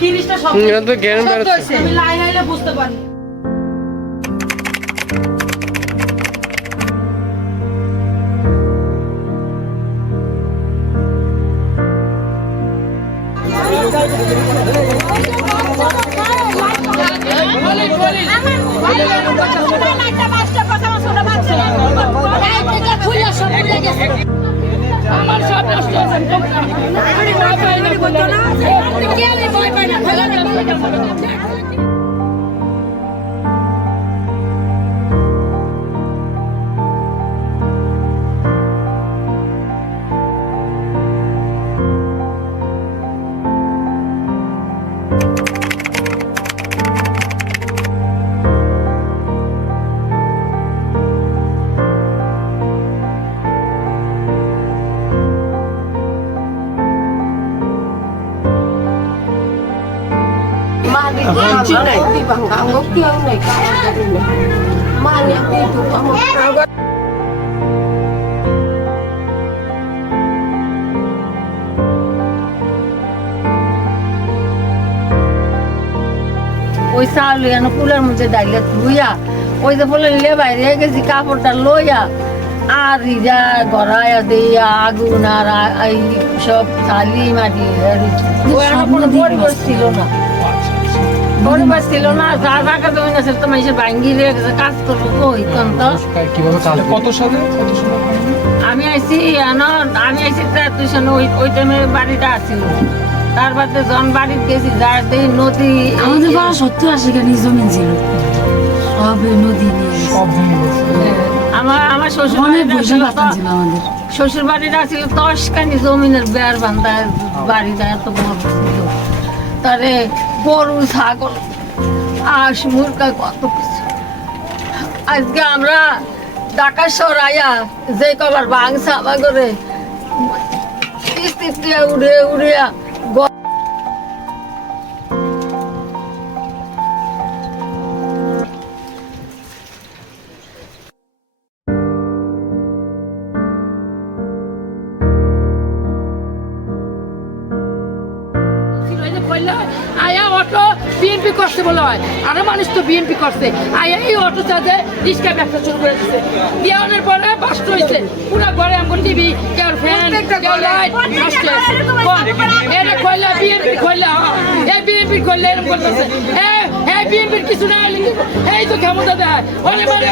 ফিনিশটা সব তো জ্ঞান বেরোচ্ছে। আমি লাইন আইলে বুঝতে পারি। আমার সব নষ্ট হয়েছে ভয় পাই না ওই চাউল কুলের মধ্যে ডাইলে ধুইয়া ওই যে বলে নিলে বাইরে গেছি কাপড়টা লইয়া আর ইজা গড়াইয়া দিয়া আগুন আর এই সব থালি মাটি কোনো পরিবেশ ছিল না, পরিবেশ ছিল না। যা টাকা জমি আছে তো মানুষের ভাঙ্গি রেখে গেছে, কাজ করবো কই কোন তো। কত সালে আমি আইসি আমি আইসি টিউশন ওই টাইমে বাড়িটা আসছিল। তার বাদে জন বাড়িতে গেছি যাতে নদী আমাদের 70-80 খানি জমি ছিল, সব নদী নিয়ে সব ভেঙে গেছে। আমার শ্বশুর অনেক বাড়িটা পয়সা ছিল পাতাম ছিল আমাদের। শ্বশুর বাড়িটা ছিল 10 খানি জমিনের বেড় বান্ধা বাড়িটা এত বড় ছিল। তারে গরু ছাগল হাঁস মুরগা কত কিছু। আজকে আমরা ঢাকা সরাইয়া যে কবার ভাঙছে আমার করে কিস্তি উড়ে উড়িয়া আয়া অটো বিএনপি করছে বলে হয়, আরো মানুষ তো বিএনপি করছে। আয়া এই অটো চার্জে রিক্সা ব্যবসা শুরু করে দিচ্ছে। বিয়ানের পরে বাস্ট হয়েছে পুরো ঘরে আমার টিভি, কেউ ফ্যান, কেউ লাইট নষ্ট হয়েছে। এটা কইলা বিএনপি কইলা, এই বিএনপি কইলে এরকম করতেছে। এই বিএনপির কিছু না এই তো ক্ষমতা দেয় অনেক মানে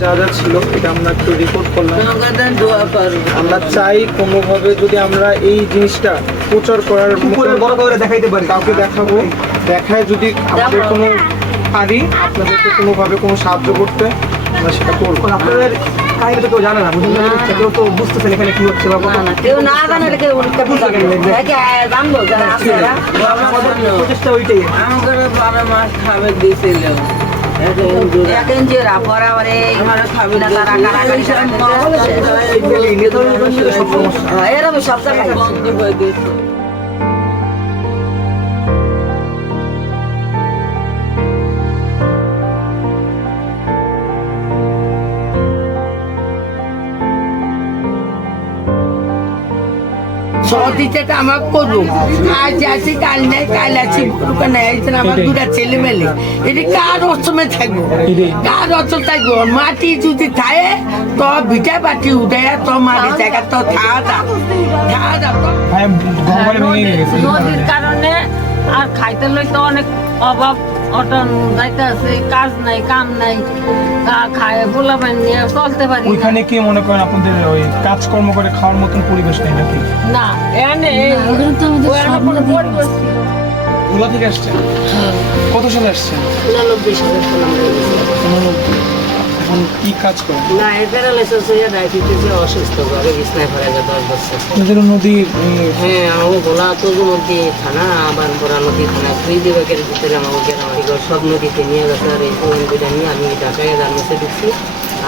যা যা ছিল এটা আমরা একটু রিপোর্ট করলাম। আমরা চাই কোনোভাবে যদি আমরা এই জিনিসটা প্রচার করার বড় করে দেখাইতে পারি, কাউকে দেখাবো, দেখায় যদি আমাদের কোনো পারি আপনাদেরকে কোনোভাবে কোনো সাহায্য করতে আমরা সেটা করবো। আপনাদের কাহিনী তো কেউ জানে না, বুঝলেন না, কেউ তো বুঝতেছেন এখানে কি হচ্ছে বা কেউ না জানলে কেউ প্রচেষ্টা ওইটাই। আমাদের 12 মাস খাবে দিয়েছিল এরকম সব জায়গায় বন্ধ হয়ে গেছে। সহযোগিতাটা আমার করবো, আজ আছি কাল নেই, কাল আছি আমার দুটা ছেলে মেলে, এটি কার অষ্টমে থাকবো, কার অষ্ট থাকবো। মাটি যদি থাকে তো ভিটা পাটি উঠে তো মাটি জায়গা তো খাওয়া নদীর কারণে আর খাইতে লই তো অনেক অভাব অটন যাইতে আছে, কাজ নাই কাম নাই, খায় গোলা পানি নিয়ে চলতে পারি। ওইখানে কি মনে করেন আপনাদের ওই কাজকর্ম করে খাওয়ার মতন পরিবেশ নেই নাকি? না এখানে পরিবেশ ওগুলা থেকে আসছেন? কত সালে আসছেন? 89 সালে এখন কি কাজ করেন? না এর প্যারালাইসিস হয়ে ডায়াবেটিসে অসুস্থ করে বিছনায় পড়ে গেছে 10 বছর। আপনাদের নদী হ্যাঁ আমার গোলা তো নদী থানা, আবার গোলা নদী থানা দুই বিভাগের ভিতরে আমার গ্রাম সব নদীতে নিয়ে গেছে। আর এই দুইটা নিয়ে আমি ঢাকায় গার্মেন্টসে ঢুকছি,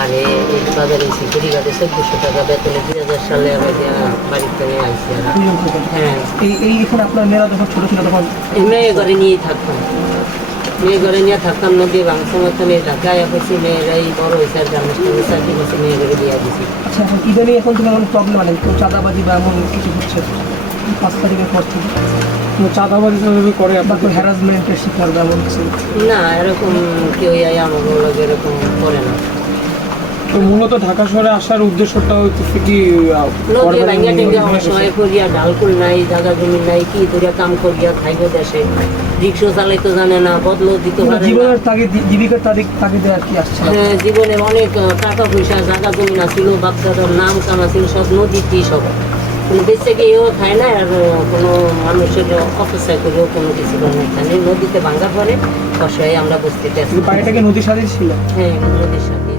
আরে এই বাজারে সিকিউরিটি গার্ডে 1400 টাকা বেতনে 2000 সালে আমি বাড়িতে নিয়ে আসছি আর দুজন থেকে। হ্যাঁ এই এখন আপনার মেয়েরা যখন ছোট ছিল তখন এই মেয়ে ঘরে নিয়েই থাকতাম মেয়ে ঘরে নিয়ে থাকতাম নদী বাংলা মতন এই ঢাকায় আসছি মেয়েরাই বড় হয়েছে আর জার্নালিস্টের চাকরি করছে মেয়ে ঘরে দিয়ে দিয়েছি আচ্ছা এখন ইদানিং এখন তুমি এমন প্রবলেম আনেন কেউ চাঁদাবাজি বা এমন কিছু হচ্ছে 5 তারিখের পর থেকে কোনো চাঁদাবাজি টাদাবাজি করে বা আপনার কেউ হ্যারাসমেন্টের শিকার বা এমন কিছু না এরকম কেউ আমাকে লোক এরকম করে না তো মূলত ঢাকা শহরে আসার উদ্দেশ্যটা হচ্ছে কি নদী ভাঙ্গা টেঙ্গা অসহায় করিয়া ডাল করে নাই জায়গা জমি নাই কি করিয়া কাম করিয়া খাইব দেশে রিক্সা চালাইতে জানে না বদলো দিতে পারে না জীবনের তাগিদ জীবিকার তাগিদে আর কি আসছে না। হ্যাঁ জীবনে অনেক টাকা পয়সা জায়গা জমি ছিল বাচ্চাদের নাম কানা ছিল সব নদীতেই সব কোনো বেঁচে গিয়েও খায় না আর কোনো মানুষের অপচয় করেও কোনো কিছু করে না খায় না। নদীতে ভাঙ্গা পরে অসহায় আমরা বস্তিতে আছি বাড়িটাকে নদীর সাথে ছিল হ্যাঁ নদীর সাথে